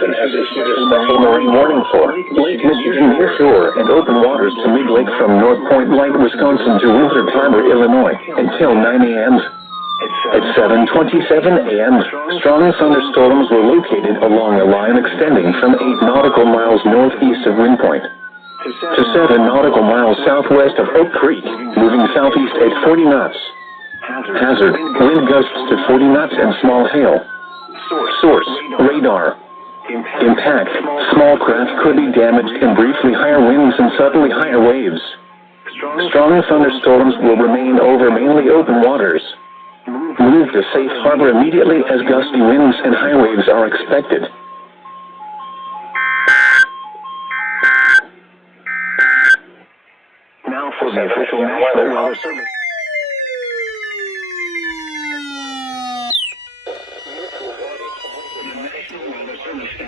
Sullivan has issued a special marine warning for Lake Michigan near shore and open waters to mid-lake from North Point Light, Wisconsin to Winthrop Harbor, Illinois, until 9 a.m. At 7:27 a.m., strong thunderstorms were located along a line extending from 8 nautical miles northeast of Wind Point to 7 nautical miles southwest of Oak Creek, moving southeast at 40 knots. Hazard, wind gusts to 40 knots and small hail. Source, radar. Impact, small craft could be damaged and briefly higher winds and suddenly higher waves. Strong thunderstorms will remain over mainly open waters. Move to safe harbor immediately as gusty winds and high waves are expected. Now for the official National Weather Service.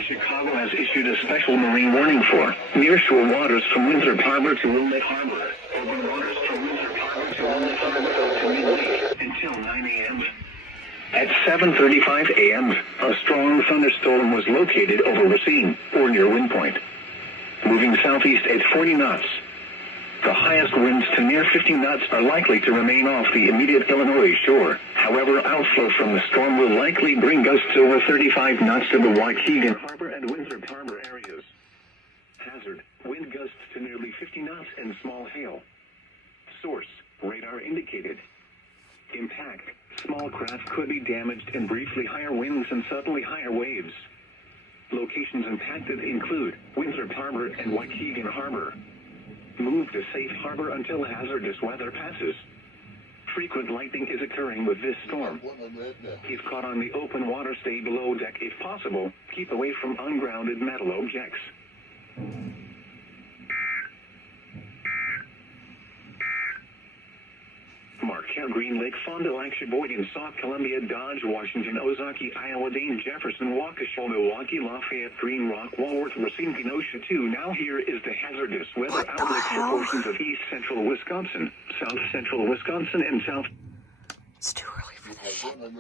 Chicago has issued a special marine warning for nearshore waters from Winthrop Harbor to Wilmette Harbor, open waters from Winthrop Harbor to Wilmette Harbor to mid-lake until 9 a.m. At 7:35 a.m., a strong thunderstorm was located over Racine, or near Wind Point, moving southeast at 40 knots. The highest winds to near 50 knots are likely to remain off the immediate Illinois shore. However, outflow from the storm will likely bring gusts over 35 knots to the Waukegan Harbor and Winthrop Harbor areas. Hazard, wind gusts to nearly 50 knots and small hail. Source, radar indicated. Impact, small craft could be damaged and briefly higher winds and suddenly higher waves. Locations impacted include Winthrop Harbor and Waukegan Harbor. Move to safe harbor until hazardous weather passes. Frequent lightning is occurring with this storm. If caught on the open water, stay below deck if possible. Keep away from ungrounded metal objects. Marquette, Green Lake, Fond du Lac, Sheboygan, South Columbia, Dodge, Washington, Ozark, Iowa, Dane, Jefferson, Waukesha, Milwaukee, Lafayette, Green Rock, Walworth, Racine, Kenosha, 2. Now here is the hazardous weather outlook for portions of east central Wisconsin, south central Wisconsin, and south. It's too early for this shit. Shut the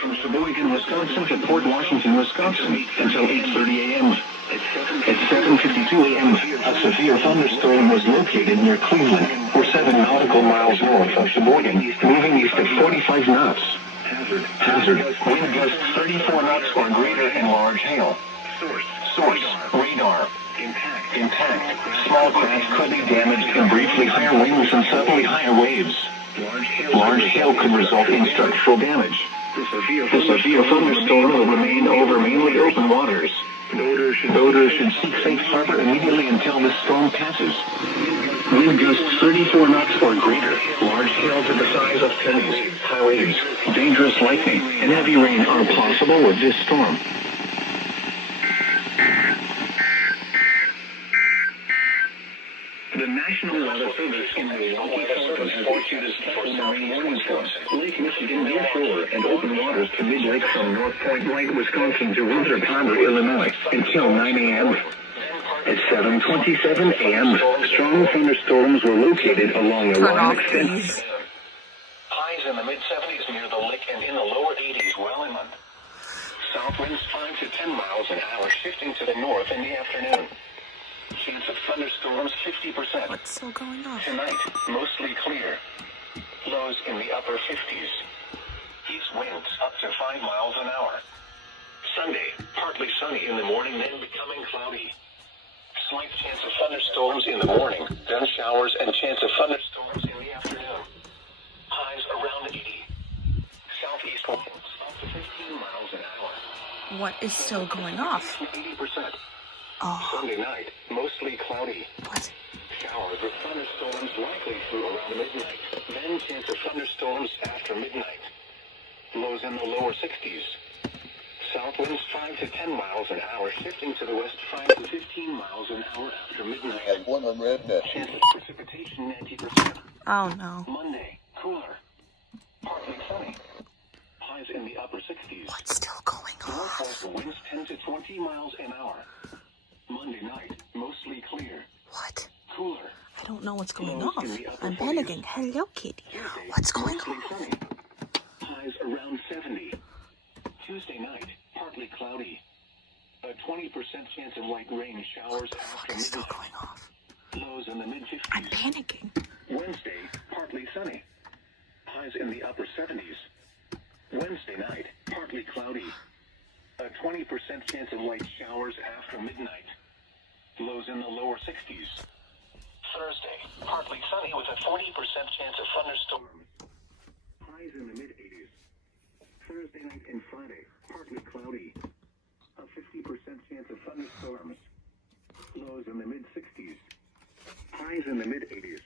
From Sheboygan, Wisconsin to Port Washington, Wisconsin until 8:30 a.m. At 7:52 a.m., a severe thunderstorm was located near Cleveland, or 7 nautical miles north of Sheboygan, moving east at 45 knots. Hazard, wind gusts 34 knots or greater and large hail. Source, radar. Impact, small craft could be damaged and briefly higher winds and suddenly higher waves. Large hail could result in structural damage. The severe thunderstorm will remain over mainly open waters. Boaters should seek safe harbor immediately until this storm passes. Wind gusts 34 knots or greater. Large hail to the size of pennies, high waves, dangerous lightning, and heavy rain are possible with this storm. The National Weather Service in Milwaukee, Sullivan has issued a special marine warning for Lake Michigan near shore and open waters to mid-lake from North Point Light, Wisconsin to Winthrop Harbor, Illinois, until 9 a.m. At 7:27 a.m., strong thunderstorms were located along the line extent. Highs in the mid-70s near the lake and in the lower 80s well inland. South winds 5 to 10 miles an hour, shifting to the north in the afternoon. Chance of thunderstorms 50%. What's still going on? Tonight, mostly clear. Lows in the upper 50s. East winds up to 5 miles an hour. Sunday, partly sunny in the morning, then becoming cloudy. Slight chance of thunderstorms in the morning, then showers and chance of thunderstorms in the afternoon. Highs around 80. Southeast winds up to 15 miles an hour. What is still going off? 80%. Oh. Sunday night, mostly cloudy. What? Showers with thunderstorms likely through around midnight. Then chance of thunderstorms after midnight. Lows in the lower 60s. South winds 5 to 10 miles an hour, shifting to the west 5 to 15 miles an hour after midnight. Chance of precipitation 90%. Oh no. Monday, cooler. Partly sunny. Highs in the upper 60s. What's still going Northwest winds 10 to 20 miles an hour. Monday night, mostly clear. What? Cooler. I don't know what's going Lows on. in the upper I'm 40s. panicking. Hello, Kitty. Tuesday, What's going mostly on? sunny. Highs around 70. Tuesday night, partly cloudy. A 20% chance of light rain showers after It's still midnight. going off. Lows in the mid-50s. I'm panicking. Wednesday, partly sunny. Highs in the upper 70s. Wednesday night, partly cloudy. A 20% chance of light showers after midnight. Lows in the lower 60s. Thursday, partly sunny with a 40% chance of thunderstorms. Highs in the mid-80s. Thursday night and Friday, partly cloudy. A 50% chance of thunderstorms. Lows in the mid-60s. Highs in the mid-80s.